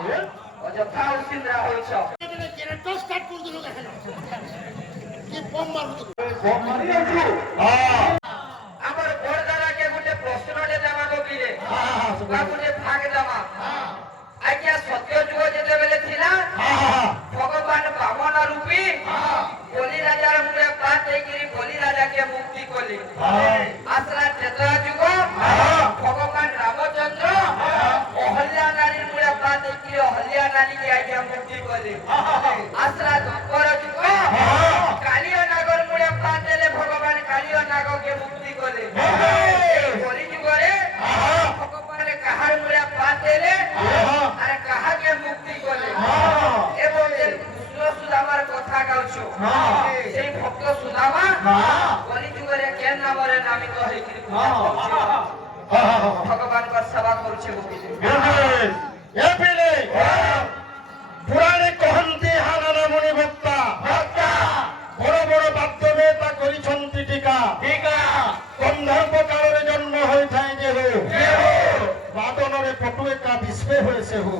অযথা উচিন্দ্রা হইছ আমার বড় দাদাকে গোটে প্রশ্নটে দেমা গভীরে গোটে ভাগ দেমা আজ্ঞা সত্য যুগ যেতেবেলে ଥିଲା ভগবান বামন রূপী বলি রাজার মুড়ে পাত দেইকিরি বলি রাজাকে মুক্তি কলি আসলা ত্রেতা যুগ ভগবান রামচন্দ্র অহল্যা নারীর মুড়ে পাত দেইকিরি অহল্যা নারীকে আজ্ঞা মুক্তি কলি আসলা দ্বাপর যুগ কালিয় নাগর মুড়ে পাত দেলে ভগবান কালিয় নাগকে মুক্তি কলি বলি যুগরে ভগবান কাহার মুড়ে পাত দেলে আর কাহাকে মুক্তি কলে এবং কৃষ্ণ সুদামার কথা গাউছো সেই ভক্ত সুদামা কলি যুগরে কেন নামরে নামিত হইকিরি ভগবানଙ୍କର সেবা କରୁছে গোপীজি ଏ ପିଲେ ପୁରାଣେ କହନ୍ତି ହାରାନ ମୁନି ଭକ୍ତା ବଡ଼ ବଡ଼ ବାଦ୍ୟବେତା କରିଛନ୍ତି ଟୀକା ଗନ୍ଧର୍ବ କାଳରେ ଜନ୍ମ ହୋଇଥାଏ ଯେହୁ ବାଦନରେ ପଟୁ ଏକା ବିଶ୍ବେ ହୁଏ ସେହୁ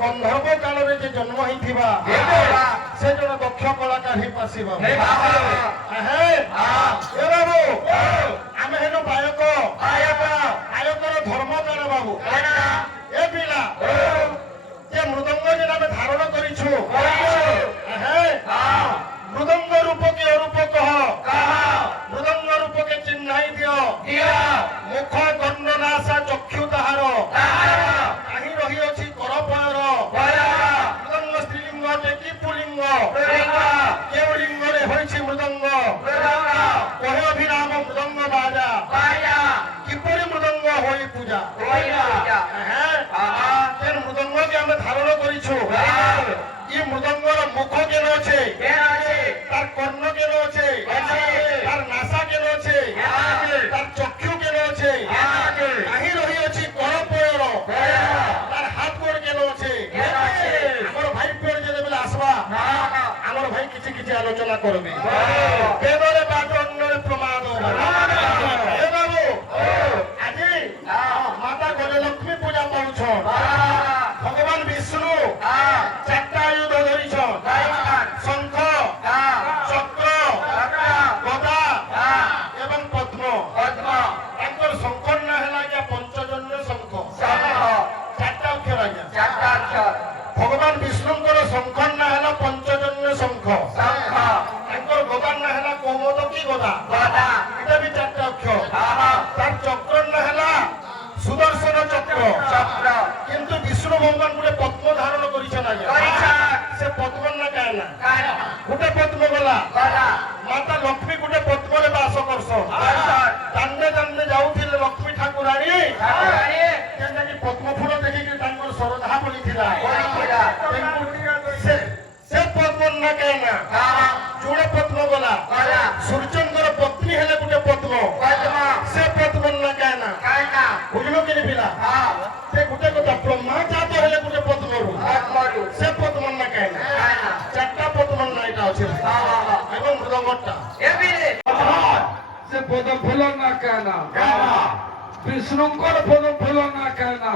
ଗନ୍ଧର୍ବ କାଳରେ ଯେ ଜନ୍ମ ହେଇଥିବା ସେ ଜଣେ ଦକ୍ଷ କଳାକାର ହେଇପାରିବ ବାବୁ ଆମେ ହେନୁ ଗାୟକ ଗାୟକର ଧର୍ମ କାଣ ବାବୁ ଏ ପିଲା যে মৃদঙ্গ যেটা আমি ধারণ করিছু মৃদঙ্গ রূপকে অরূপ কহ মৃদঙ্গ রূপকে চিহ্নাই দিও মুখ কর্ণ নাসা চক্ষু তাহার কাহি রহিଅছি করপয়র মৃদঙ্গ স্ত্রীলিঙ্গ কি পুলিঙ্গ কেউ লিঙ্গরে হয়েছে মৃদঙ্গ কহে অভিরাম মৃদঙ্গ বাজা কিপরি মৃদঙ্গ হই পূজা মৃদঙ্গকে আমরা ধারণ করিছু ই মৃদঙ্গর মুখ কেন আছে তার কর্ণ কেন আছে তার নাসা কেন আছে তার চক্ষু কেন আছে কাহি রহিଅছি করপয়র তার হাত গোড় কেন আছে আমার ভাই পেড় যেতেবেলে আসবা আমার ভাই কিছু কিছু আলোচনা করবে বেদরে বাদ অন্যরে প্রমাণ এ বাবু আজি মাতা গজলক্ষ্মী পূজা পাউছ ভগবান বিষ্ণু চারটা আয়ুধ ধরিছন শঙ্খ চক্র গদা এবং পদ্ম তাଙ୍କର শঙ্কর না হেলা আজ্ঞা পঞ্চজন্য শঙ্খ চারটা অক্ষর আজ্ঞা ভগবান বিষ্ণুଙ୍କର শঙ্কর না হেলা পঞ্চজন্য শঙ্খ তাଙ୍କର গদার না হেলা কৌমদ কি গদা এটা ବି চারটা অক্ষর তার চক্র না হেলা সুদর্শন চক্র কিন্তু বিষ্ণু ভগবান গোটে পদ্ম ধারণ করিছেন আজ্ঞা সে পদ্মর না কায় না গোটে পদ্ম গলা মাতা লক্ষ্মী গোটে পদ্মরে বাস করছন দান্ডে দান্ডে যাଉଥିଲେ লক্ষ্মী ঠাকুরাণী ଯେନ୍ଟାକି ପଦ୍ମ ଫୁଲ ଦେଖିକି ତାଙ୍କର ଶ୍ରଦ୍ଧା ବଳିଥିଲା ସେ ପଦ୍ମର ନା କାୟ ନା ଯୋଡ଼େ ପଦ୍ମ ଗଲା ସୂର୍ଯ୍ୟଙ୍କର ପତ୍ନୀ ହେଲେ ଗୋଟେ ପଦ୍ମ ସେ ପଦ୍ମର ନା କାୟ ନା ବୁଝିଲ କି ପିଲା ସେ ଗୋଟେ କଥା ବ୍ରହ୍ମା ଜାତ ହେଲେ ଗୋଟେ ପଦ୍ମରୁ ସେ ପଦ୍ମର ନା କାୟ ନା ଚାରଟା ପଦ୍ମର ନା এটা ଅଛି এবং মৃদঙ্গটা ସେ ପଦ ଫୁଲ ନା କାନା ବିଷ୍ଣୁଙ୍କର ପଦ ଫୁଲ ନା କାନା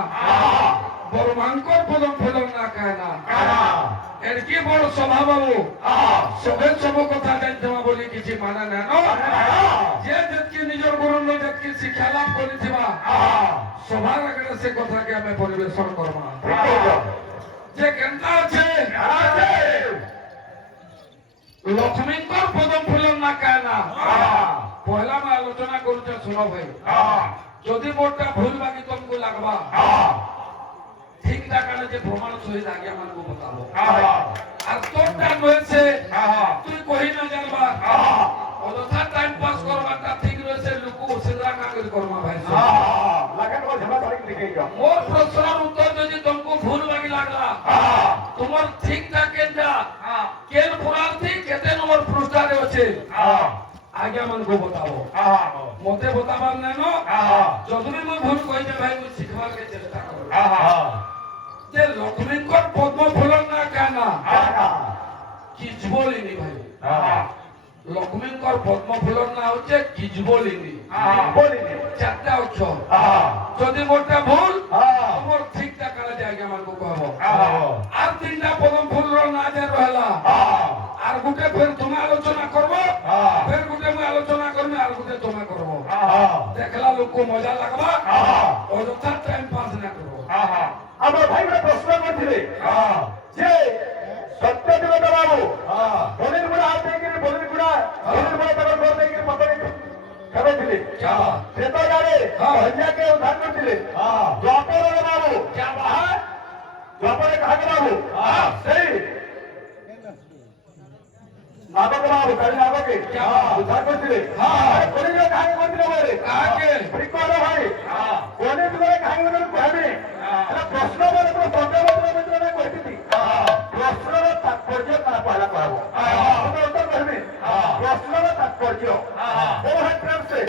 ବ୍ରହ୍ମାଙ୍କର ପଦ ଫୁଲ ନା କାନା এরকি বড় স্বভাব বাবু সবে সব কথা জানতেমা বলি কিছু মানে না যে যেতকি নিজের গুরু যেতকি শিক্ষা লাভ করিথিবা সবার আগে সে কথাকে আমি পরিবেশন করবা যে কেনটা আছে লক্ষ্মীঙ্কর পদম ফুল না কায়না পহলা আমি আলোচনা করুছে শুনো ভাই যদি মোরটা ভুল বাকি তোমাকে লাগবা ঠিক টাকানে যে প্রমাণ সহিত আগে আমাকে বতাবো আর তোরটা রয়েছে তুই কহি না জানবা অযথা টাইম পাস করবাটা ঠিক রয়েছে লোক সিধা কাগজ করবা ভাই মোর প্রশ্নের উত্তর যদি তোমাকে ভুল বাকি লাগলা তোমার ঠিক থাকে না কেন পুরান্তি কেতে নম্বর পৃষ্ঠারে আছে আগে আমাকে বতাবো মতে বতাবার নেন যদি মই ভুল কইতে ভাই মই শিখবার চেষ্টা করব যে লক্ষ্মীঙ্কর পদ্ম ফুল না কানা কিজবলিনী ভাই লক্ষ্মীঙ্কর পদ্ম ফুল না হচ্ছে কিজবলিনী চারটা অক্ষর যদি মোরটা ভুল তোমার ঠিক টাকা আগে আমাকে কহব আর তিনটা পদম ফুলর না যে রহলা আর গুটে ফের তুমি আলোচনা করবো ফের গুটে মুই আলোচনা করবি আর গুটে তুমি করবো দেখলা লোক মজা লাগবা অযথা টাইম পাস না করবো আমার ভাই মানে প্রশ্ন করছিলে যে সত্যদেবতা বাবু বলির গুড়া হাত থেকে বলির গুড়া তাদের ঘর থেকে পতনে খেলেছিলেন সে তো জানে হরিয়াকে উদ্ধার করছিলেন দ্বাপরের বাবু দ্বাপরে কাকে বাবু সেই নাগক বাবু কালী নাগকে উদ্ধার করছিলেন বলির কাকে করছিল বলে কাকে ঠিক কথা ভাই বলির গুড়া কাকে বলে কহবে এটা প্রশ্ন বলে তো সত্যবতরা কইছি প্রশ্নর তাৎপর্য না পয়লা করব তোমরা উত্তর কহবে প্রশ্নর তাৎপর্য বড় হাত প্রেম সে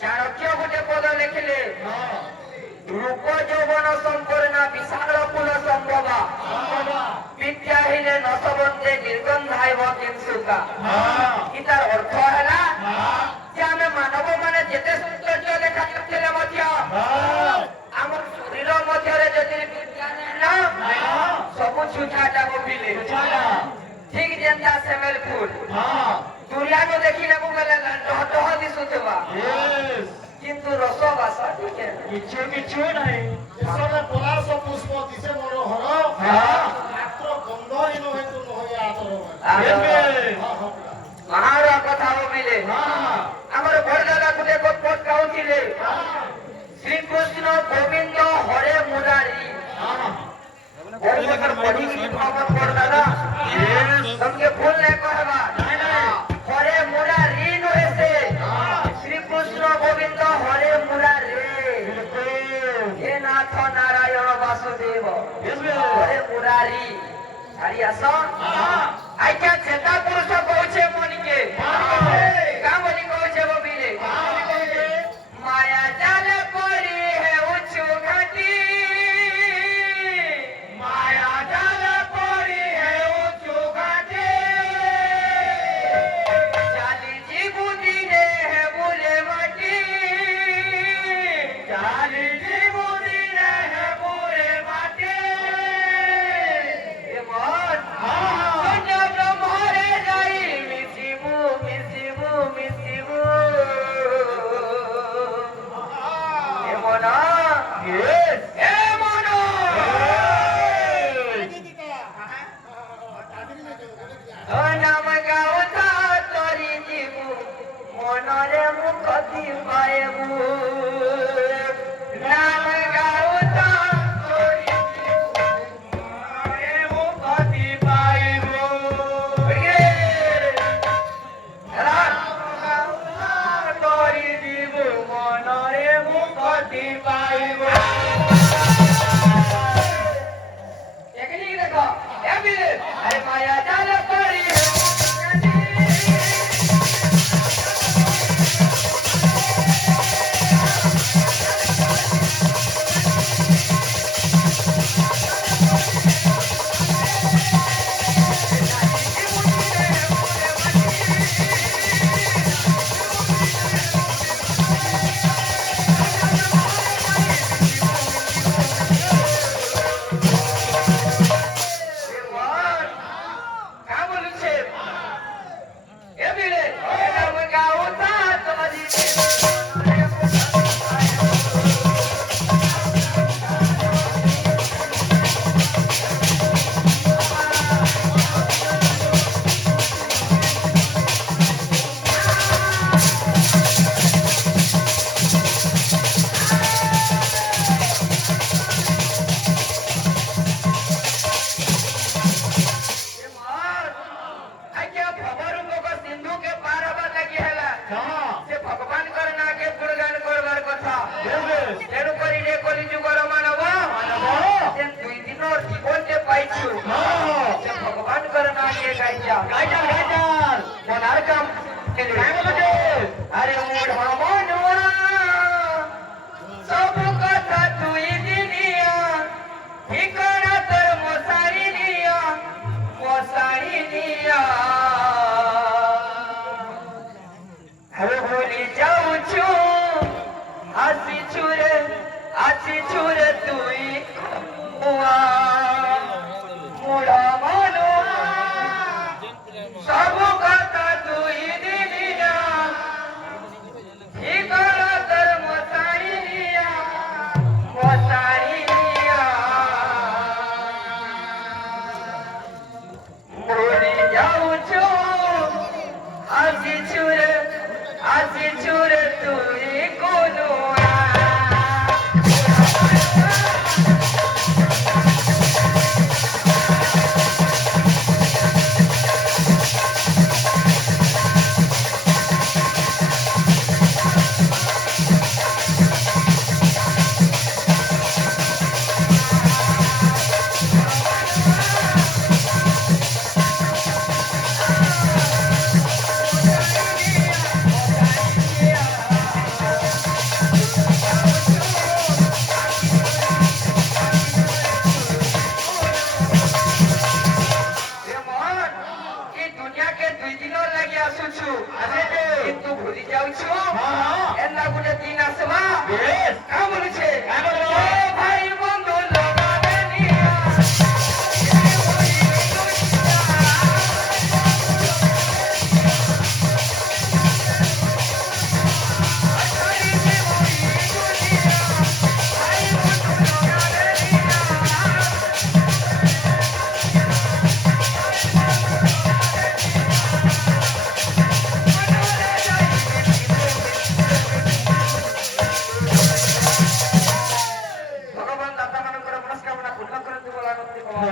চাণক্য গোটে পদ লেখিলে রূপ যৌবন সম্পূর্ণা বিশাল কুল সম্ভবা বিদ্যাহীনে নশবন্তে নির্গন্ধাইব কিংসুকা ইতার অর্থ হেলা যে আমি মানব মানে যেতে সৌন্দর্য দেখা যাচ্ছিলে ମଧ୍ୟ আমার শরীর মধ্যে যদি বিদ্যা নাই না ସବୁ ଛୁଟାଟା ବୋବିଲେ ঠিক যেন্তা সেমেল ফুল দুনিয়াকে দেখিলেକୁ গেলে ডহ দিশুথিবা কিন্তু রস বাসা ঠিক কিছু নাই এসবে পলাশ পুষ্প দিছে মনোহর মাত্র গন্ধহীন হইতো নহই মাহার কথা বলিলে আমার বড় দাদা গুটে গপ গাউছিলে শ্রীকৃষ্ণ গোবিন্দ হরে মুরারি আমার বড় দাদা তোমাকে ভুল নাই কহবা হরে মুরারি নহেছে শ্রীকৃষ্ণ গোবিন্দ হরে মুরারি হে নাথ নারায়ণ বাসুদেব হরে মুরারি ছাড়ি আস আজ্ঞা চেতা পুরুষ কହୁছে মনিকে কা বলি কହୁছে ববিলে মায়া জাল পরি হেউছু ঘাটি মায়া জাল পরি হেউছু ঘাটি চালি জীবু দিনে হেবুলে মাটি চালি জীবু দিনে হেবুলে মাটি এমন ব্রহ্মরে যাই মিশিবু মিশিবু কইলে আরে মুঢ়া মনুয়া সব কথা তুই দিনিয়া ঠিকানা তোর মশারি নিয়া ভুলি যাউছু আসি ছুরে তুই মুয়া মুড়া মনুয়া সব কথা তুই দিনিয়া ঠিকানা তোর মশারি নিয়া ভুলি যাউছু আসি ছুরে তুই কোনো কিন্তু ভুলি যাচ্ছ এলা গোটে দিন আসবা কাম বলেছে ভাই বন্ধু লগাবে নিয়া ভগবান দাতা ମାନଙ୍କର ମନସ୍କାମନା ପୂର୍ଣ୍ଣ କରନ୍ତୁ ବୋଲା ନନ୍ଦେ କବା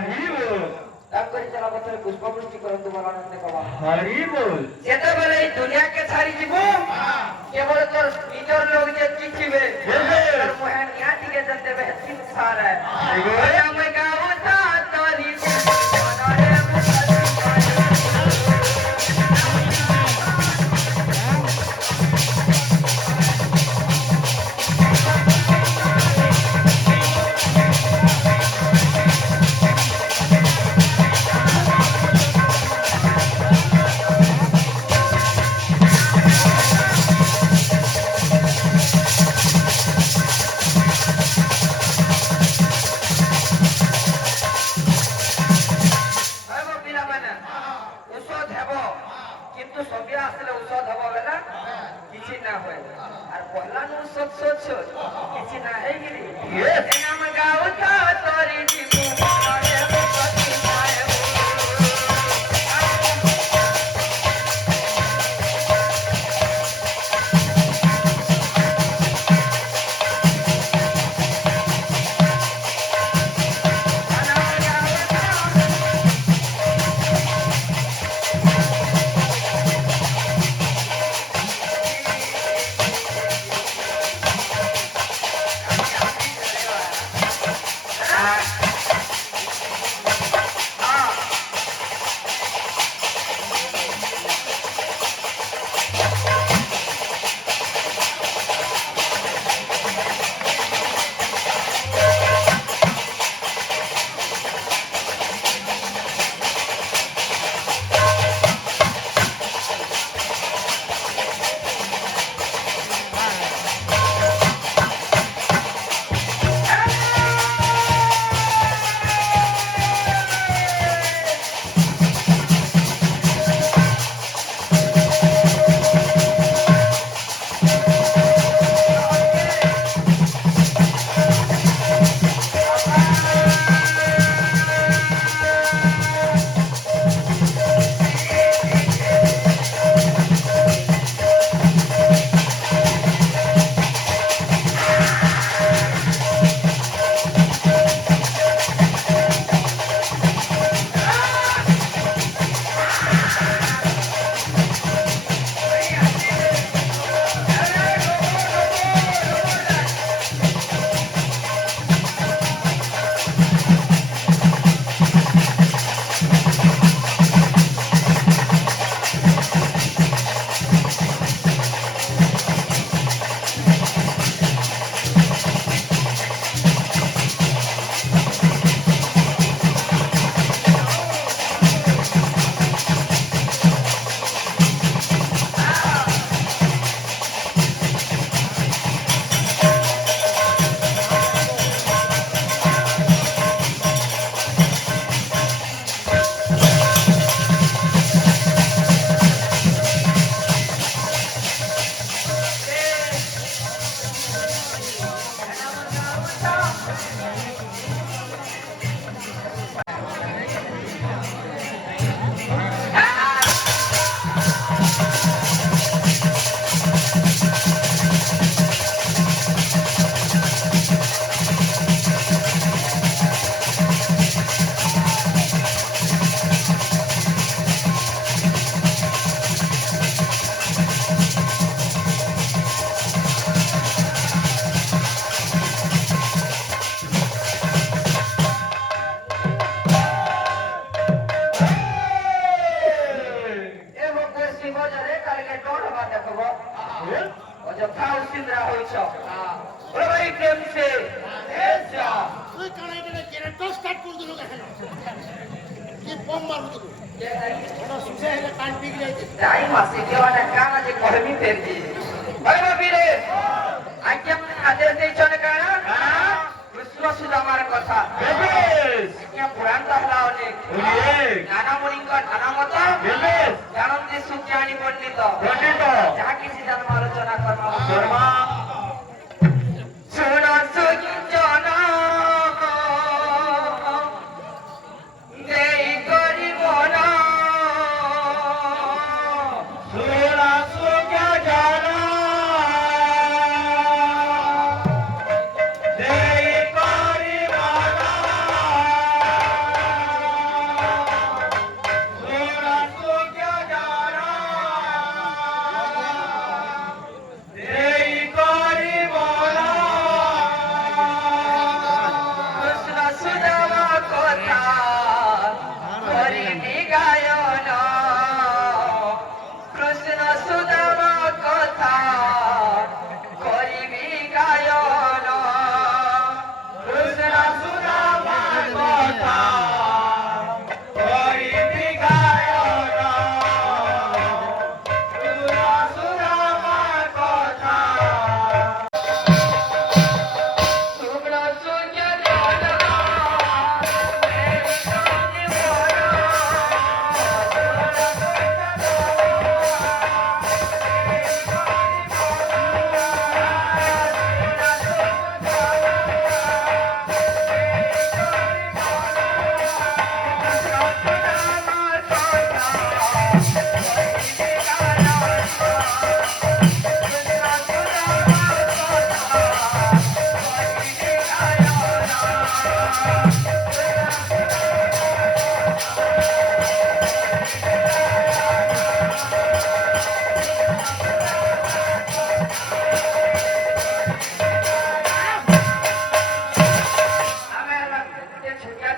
ତାଙ୍କରି ଚଲାପଥରେ ପୁଷ୍ପ ବୃଷ୍ଟି କରନ୍ତୁ ବୋଲା ନନ୍ଦେ କବା ଯେତେବେଳେ এই দুনিয়াকে ছাড়ি যাব কেবল তোর নিজর লোক যে চিঠিবে তোর মোহন নিয়াটিকে যে দেবে হেতি সারা আমি গাও তা তোরি মনরে ঔষধ হব কিন্তু সবে আসলে ঔষধ হব বেলা কিছু না হয় আর পহলা ঔষধ সোচ কিছু না হয় গিরি নাম গাও তা তোরি জীবু মনে বসতি পায় তাই মাসে কেউ একটা কানা যে কর্মী ফেরছি ভগবান বীরে আজ্ঞা আদেশ দিয়েছেন কানা কৃষ্ণ সুদামার কথা আজ্ঞা পুরাণ তাহলা অনেক নানা মুনিঙ্গ নানা মত জানন যে সুজ্ঞানী পণ্ডিত যাহা কিছু জন্ম আলোচনা কর্মা শুন সুজন দেই করিব না কৃষ্ণ সুদামা কথা করিবি গায়ন কৃষ্ণ সুদামা কথা করিবি গায়ন কৃষ্ণ সুদামা কথা করিবি গায়ন কৃষ্ণ সুদামা কথা শুভ্র সূর্য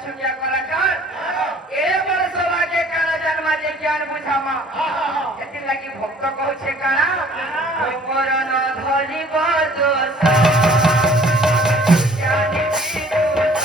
ছুটিয়া করা কার এবার সবাকে কানা জানবা যে জ্ঞান বুঝামা এতি লাগি ভক্ত কହୁছে কানা মোর ন ধরিব দোষ জ্ঞানী বিদুষ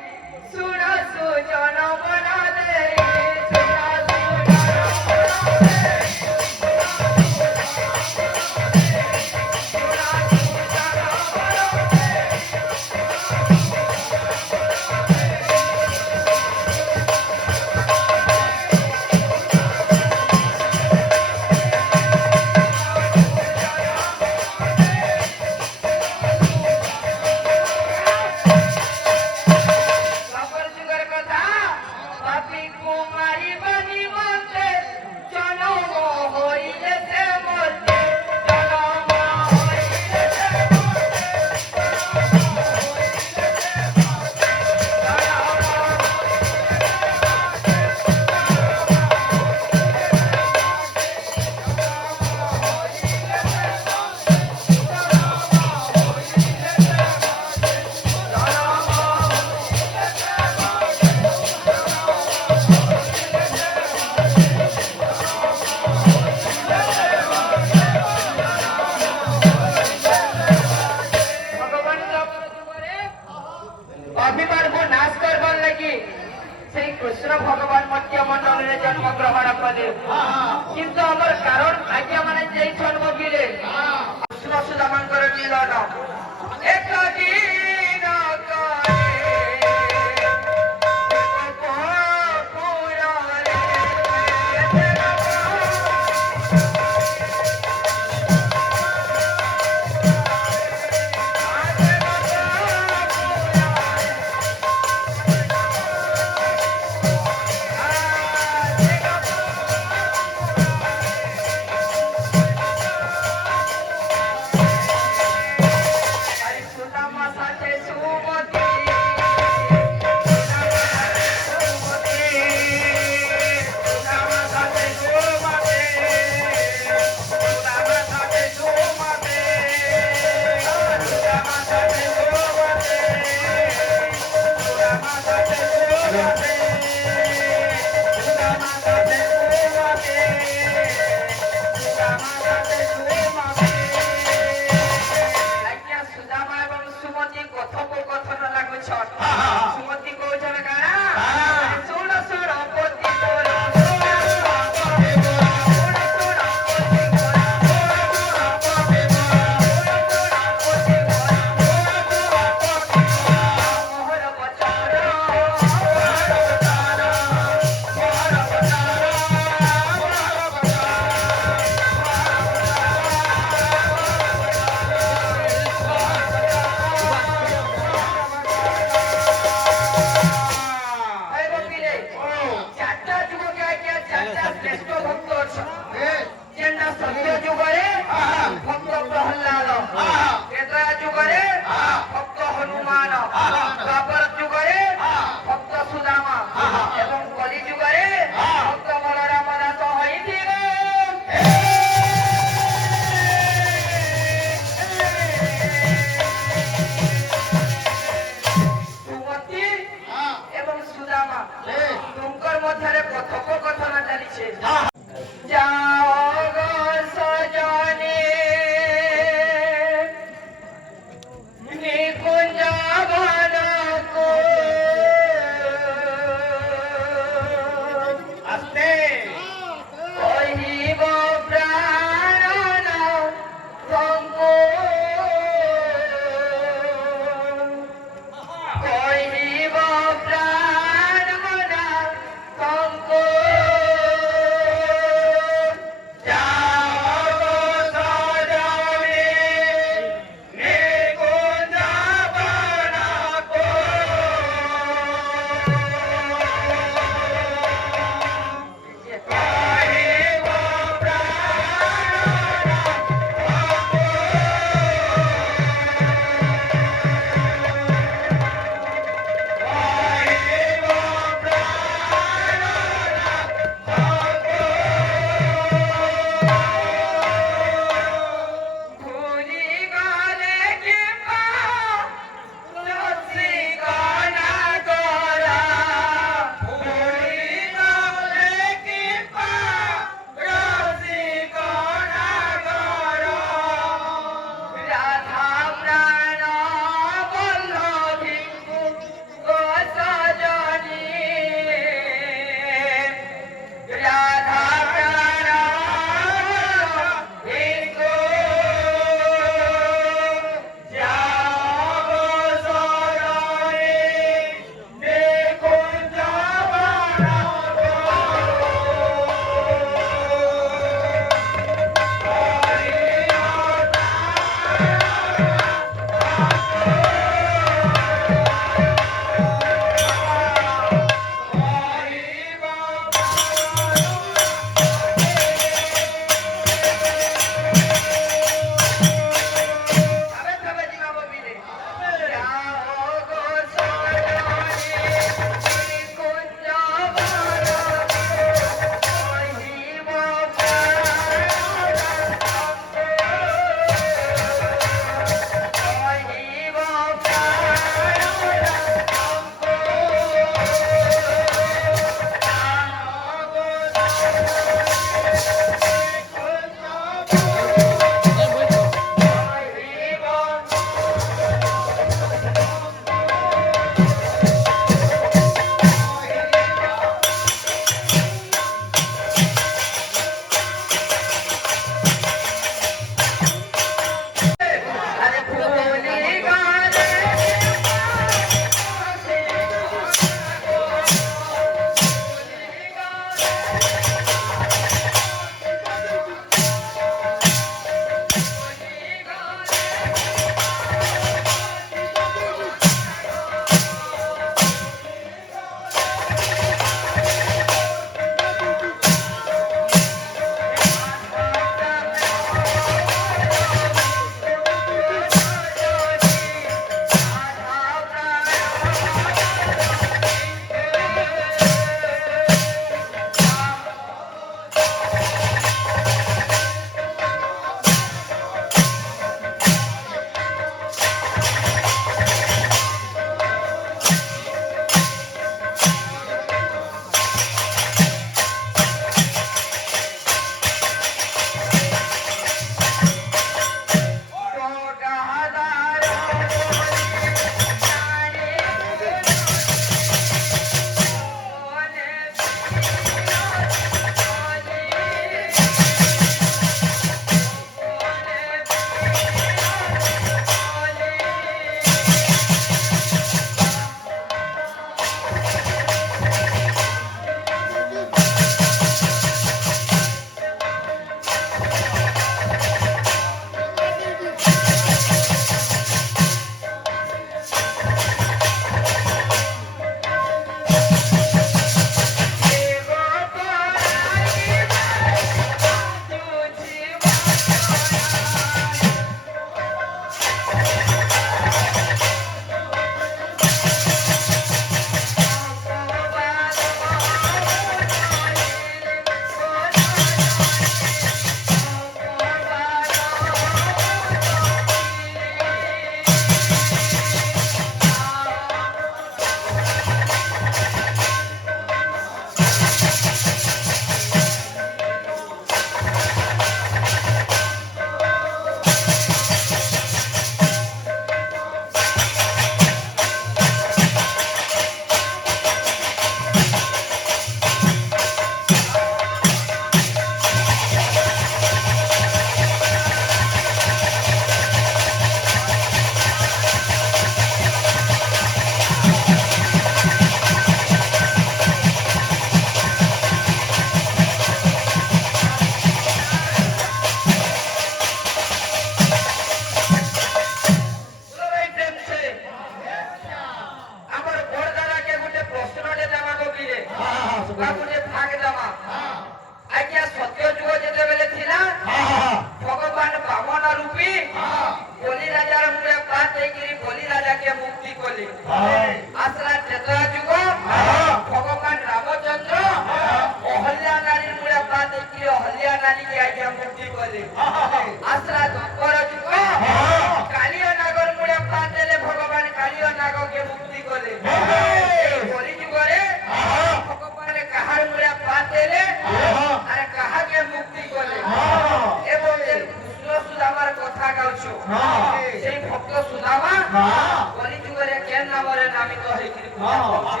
করছো হ্যাঁ। সেই ভক্ত সুদামা হ্যাঁ। কলিযুগরে কেন নামরে নামিত হইকিরি পূজা হ্যাঁ। করছে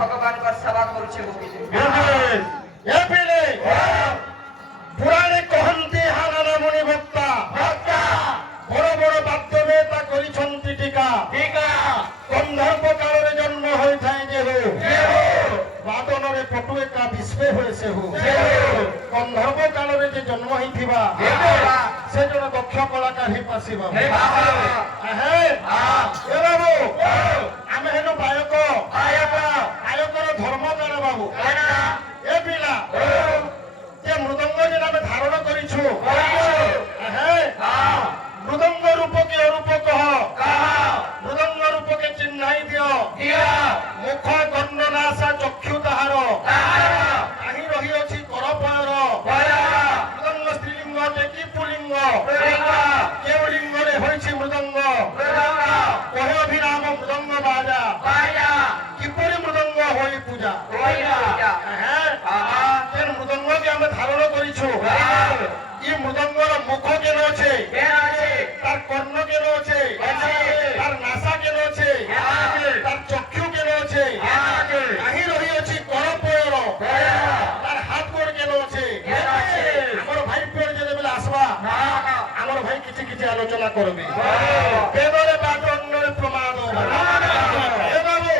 ভগবানଙ୍କର সেবা କରୁଛେ ବୋଲିକିରି ଏ ପିଲେ ପୁରାଣେ କହନ୍ତି ହାରାର ମୁନି ଭକ୍ତା ବଡ଼ ବଡ଼ ବାଦ୍ୟବେତା କରିଛନ୍ତି ଟୀକା ଗନ୍ଧର୍ବ କାଳରେ ଜନ୍ମ ହୋଇଥାଏ ଯେ ହଉ ବାଦନରେ ପଟୁ ଏକା ବିଶ୍ବେ ହୁଏ ସେ ହଉ ଗନ୍ଧର୍ବ କାଳରେ ଯେ ଜନ୍ମ ହେଇଥିବା ସେ ଜଣେ ଦକ୍ଷ କଳାକାର ହେଇପାରିବା ଏ ବାବୁ ଆମେ ହେଲୁ ଗାୟକ ଗାୟକର ଧର୍ମ କାଣ ବାବୁ ଏ ପିଲା যে মৃদঙ্গ যে আমি ধারণ করিছু মৃদঙ্গ রূপকে অরূপ কহ মৃদঙ্গ রূপকে চিহ্নাই দিও মুখ গণ্ড নাসা চক্ষু তাহার কাহি রহিଅছি করপয়র মৃদঙ্গ স্ত্রীলিঙ্গ কি পুলিঙ্গ কেউ লিঙ্গরে হয়েছে মৃদঙ্গ কহে অভিরাম মৃদঙ্গ বাজা কিপরি মৃদঙ্গ হই পূজা মৃদঙ্গকে আমি ধারণ করিছু ই মৃদঙ্গর মুখ কেন আছে তার কর্ণ কেন আছে তার নাসা কেন আছে তার চক্ষু কেন আছে কাহি রহিଅছি করপয়র তার হাত গোড় কেন আছে আমার ভাই পেড় যেতেবেলে আসবা আমার ভাই কিছু কিছু আলোচনা করবে বেদরে বাদ অন্যরে প্রমাণ এ বাবু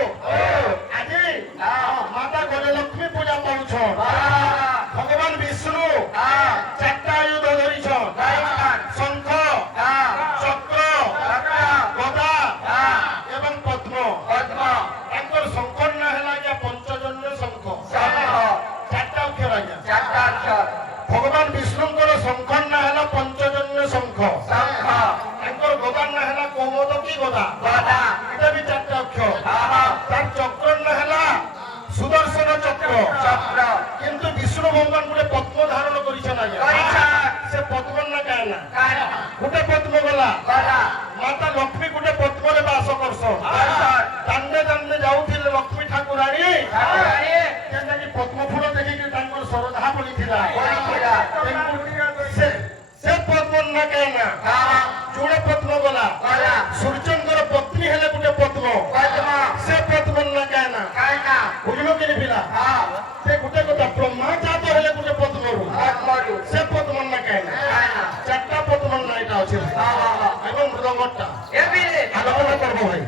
আজি মাতা ঘরে লক্ষ্মী পূজা করছ ভগবান বিষ্ণু চারটা আয়ুধ ধরিছ শঙ্খ চক্র গদা এবং পদ্ম তাঙ্কর শঙ্কর না হেলা গিয়া পঞ্চজন্য শঙ্খ চারটা অক্ষর আজ্ঞা ভগবান বিষ্ণুঙ্কর শঙ্কর না হেলা পঞ্চজন্য শঙ্খ তাঙ্কর গদার না হেলা কৌমদ কি গদা এটা বি চারটা অক্ষর তার চক্র না হেলা সুদর্শন চক্র কিন্তু বিষ্ণু ভগবান গোটে পদ্ম ধারণ করিছেন আজ্ঞা সে পদ্মর না কায় না গোটে পদ্ম গলা মাতা লক্ষ্মী গোটে পদ্মরে বাস করছ দান্ডে দান্ডে যাউଥିଲେ লক্ষ্মী ঠাকুরাণী যেন্টাকি পদ্ম ফুল দেখিকি তাঙ্কর শ্রদ্ধা বলিছিলা সে পদ্মর না কায় না ଯୋଡ଼େ ପଦ୍ମ ଗଲା ସୂର୍ଯ୍ୟଙ୍କର ପତ୍ନୀ ହେଲେ ଗୋଟେ ପଦ୍ମ ସେ ପଦ୍ମର ନା କାହିଁନା ବୁଝିଲ କି ପିଲା ସେ ଗୋଟେ କଥା ବ୍ରହ୍ମା ଜାତ ହେଲେ ଗୋଟେ ପଦ୍ମରୁ ସେ ପଦ୍ମର ନା କାହିଁନା ଚାରିଟା ପଦ୍ମର ନା ଏଇଟା ଅଛି ଏବଂ ମୃଦଙ୍ଗଟା ଆଲୋଚନା କରବ ଭାଇ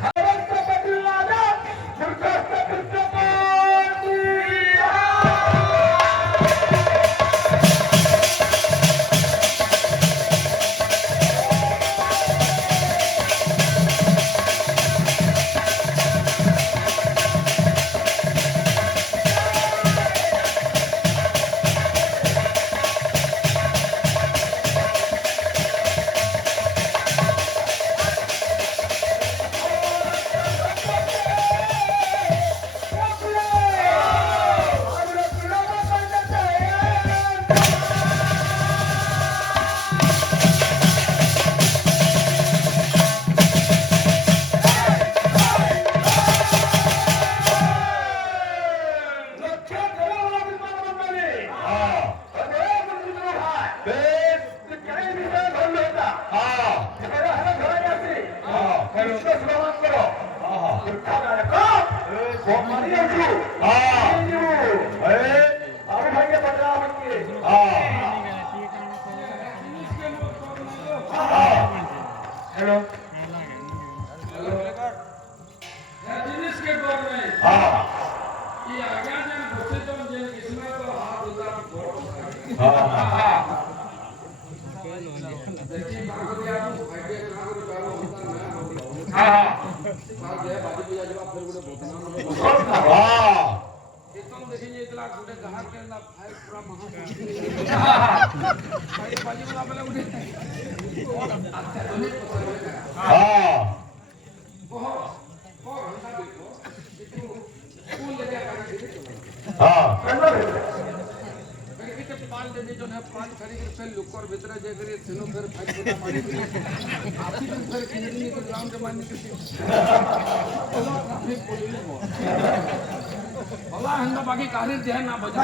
बाकी कार्य ध्यान ना बजा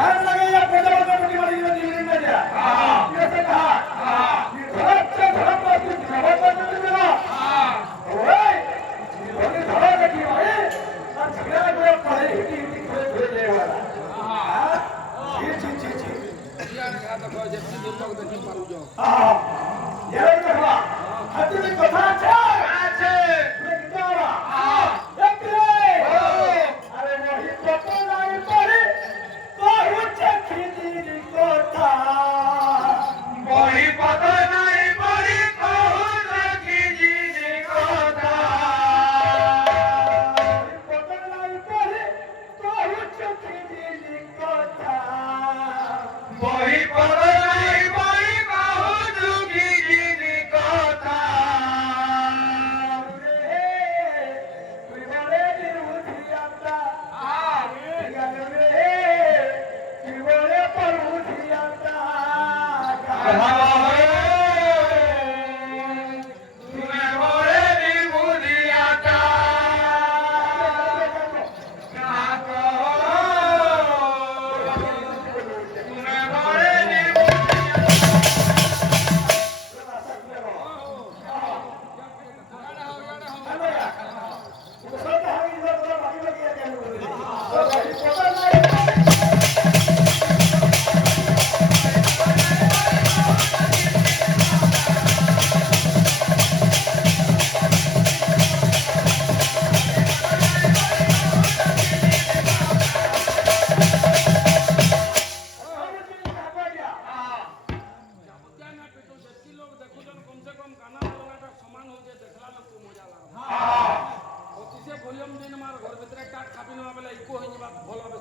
ध्यान लगाइए पैदा होकर की मरी में जीवन में दिया ये से कहा धर्म से धर्म पर कुछ खबर कर देना ओए ये धर्म का की भाई और झगड़ा को पढ़े हिटी हिटी खोए दे वाला जी यार का देखो जब दूर तक देखि पारू जो ये देखा हाथी में कथा আছে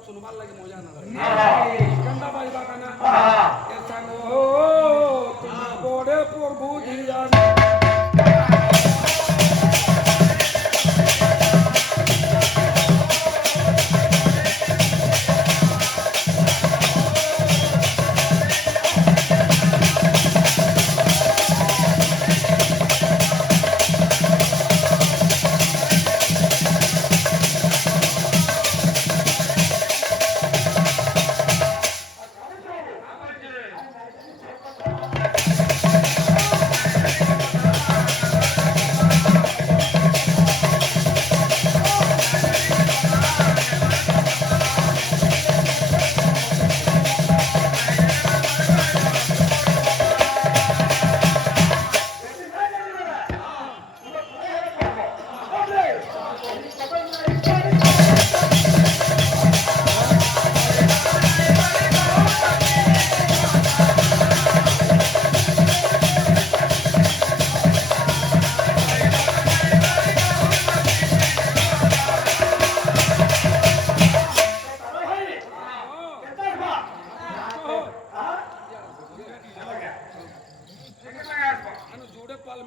सुनबार लगे मजा ना कंदा बाजबा काना ऐसा हो तुम बड़े प्रभु धियान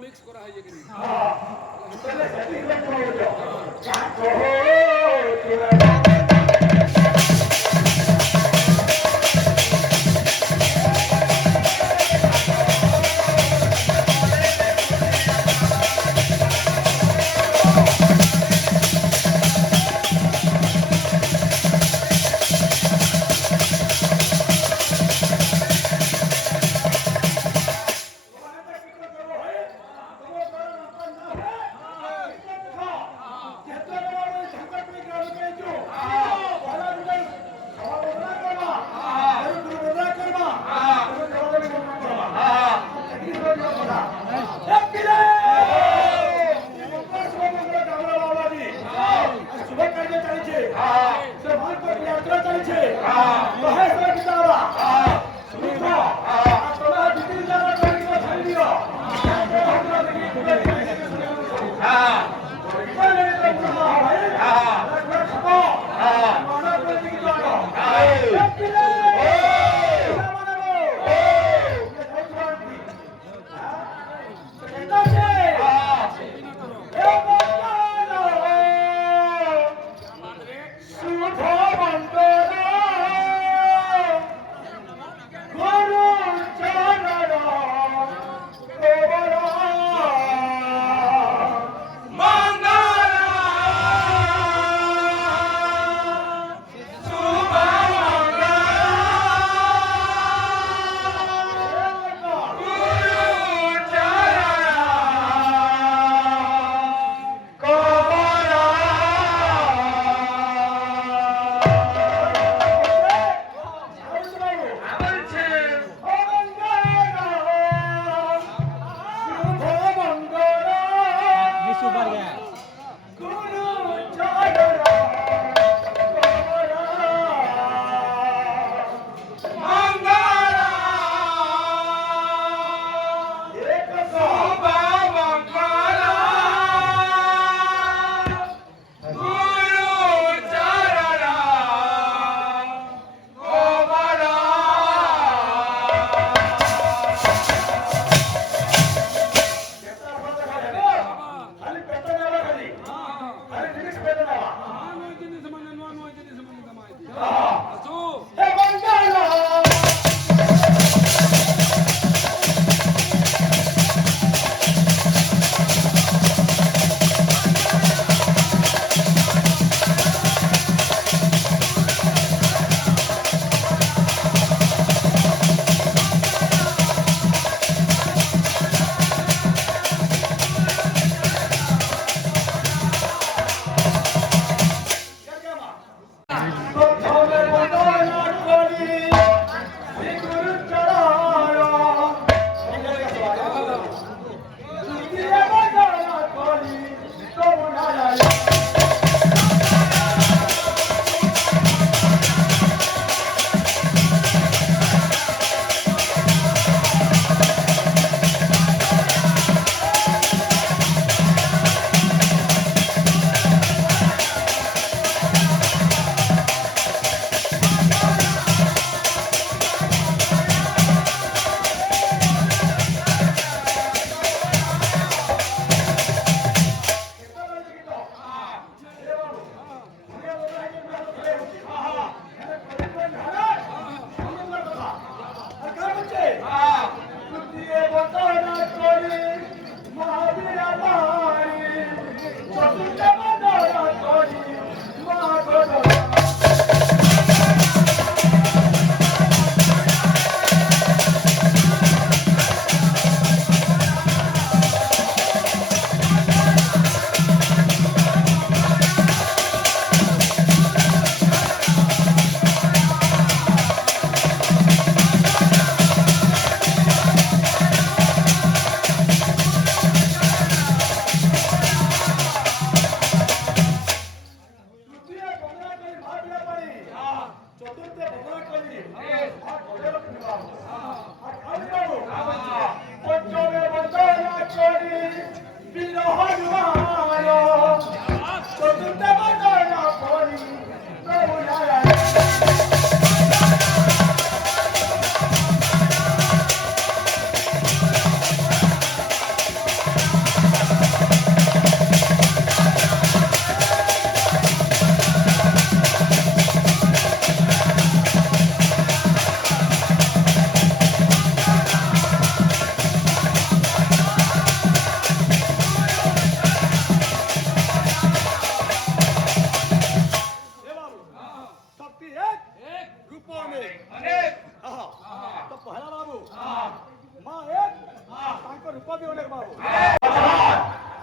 मिक्स करा है ये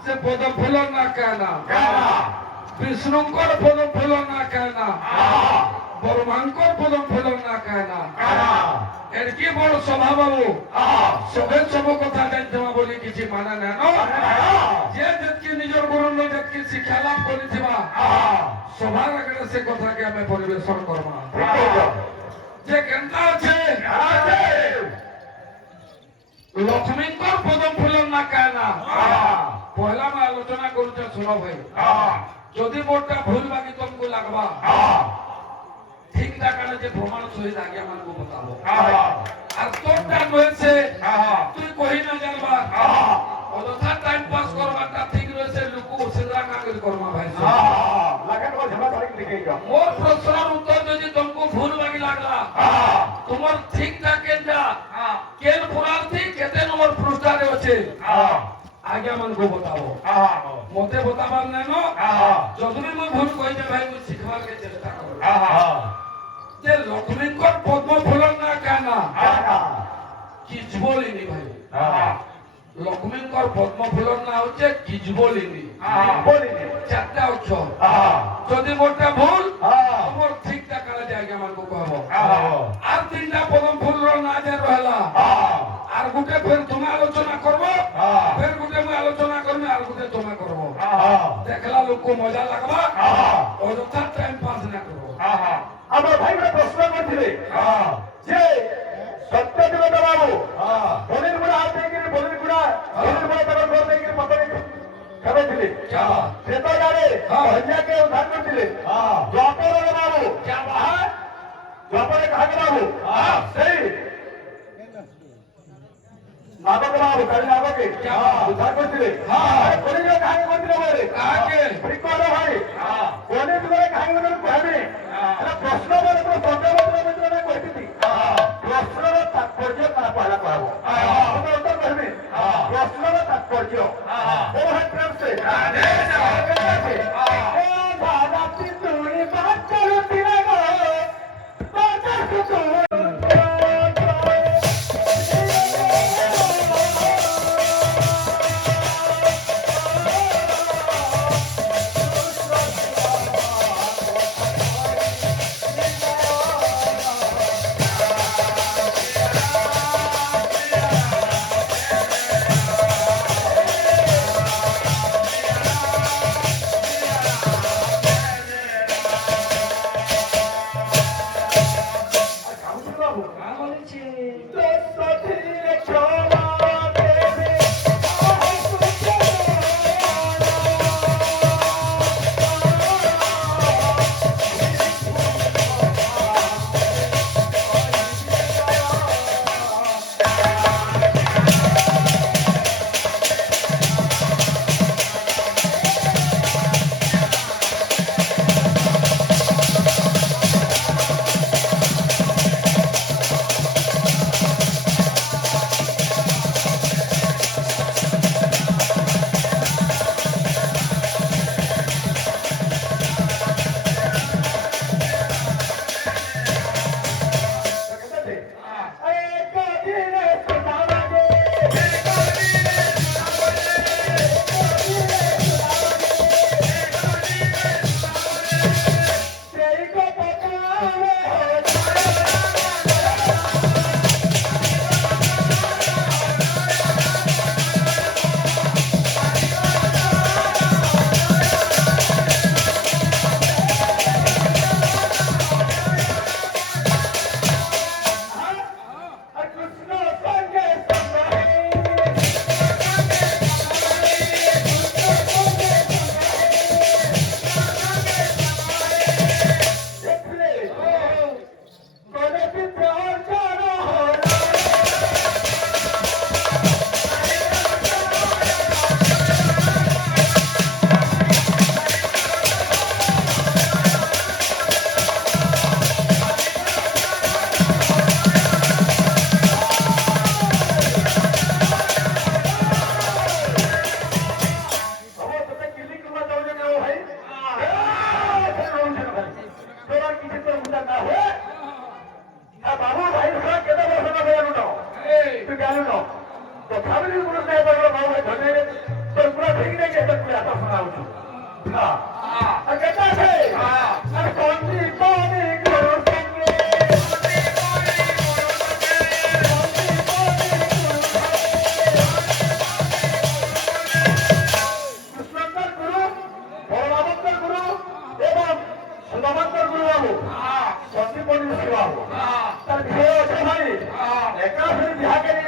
সে পদম ফুল না কেন বিষ্ণুঙ্কর পদম ফুল না কেন ব্রহ্মাঙ্কর পদম ফুল না কেন এর কি বড় স্বভাব বাবু সবে সব কথা জানতেমা বলি কিছু মানে নেন যে যেতকি নিজের গুরুর যেতকি শিক্ষা লাভ করেছিবা সবার আগে সে কথাকে আমি পরিবেশন করবা যে কেনটা আছে লক্ষ্মীঙ্কর পদম ফুল না কেন পহলা আমি আলোচনা করছে শুনো ভাই যদি মোরটা ভুল বাকি তোমাকে লাগবা ঠিক দেখানো যে প্রমাণ সহিত আগে আমাকে বতাবো আর তোরটা রয়েছে তুই কহি না জানবা অযথা টাইম পাস করবাটা ঠিক রয়েছে লুকু সিধা কাগজ করবা ভাই মোর প্রশ্নের উত্তর যদি তোমাকে ভুল বাকি লাগলা তোমার ঠিকটা কেনটা কেন পুরান্তি কেতে নম্বর পৃষ্ঠারে আছে আগে আমাকে বতাবো মতে বতাবার নেন যদি মই ভুল কইছে ভাই মই শিখবার কে চেষ্টা করব যে লক্ষ্মীঙ্কর পদ্ম ফুল না কেন কিজবলিনি ভাই লক্ষ্মীঙ্কর পদ্ম ফুল না হচ্ছে কিজবলিনি চারটা অক্ষর যদি মোরটা ভুল তোমার ঠিকটা কালে আগে আমাকে কহব আর তিনটা পদ্ম ফুল না যে রহলা আর গুটে ফের তুমি আলোচনা করব ফের গুটে মই আলোচনা করবি আর গুটে তুমি করব দেখলা লোক মজা লাগবা অযথা টাইম পাস না করব আমার ভাই প্রশ্ন করছিলে যে সত্যদেবতা বাবু বলির গুড়া হাত থেকে বলির গুড়া তার ঘর থেকে পতনে খাবেছিলে সে তো জানে হইয়াকে উদ্ধার করছিলে দ্বাপরের বাবু দ্বাপরে কাকে বাবু সেই নাগক বাবু কালী নাগকে উদ্ধার করছিলে বলির কাকে করছিলে বলে কাকে ঠিক কথা ভাই বলির গুড়া কাকে কহবে প্রশ্ন বলে তো সন্দেহ বলে কইতি প্রশ্নর তাৎপর্য তারা পহলা করাবো তুমি উত্তর করবে প্রশ্নর তাৎপর্য ও ভাই প্রেম সে বলছে সতীর ক্ষমা দেবে তার বিয়ে আছে ভাই একা বিহাকে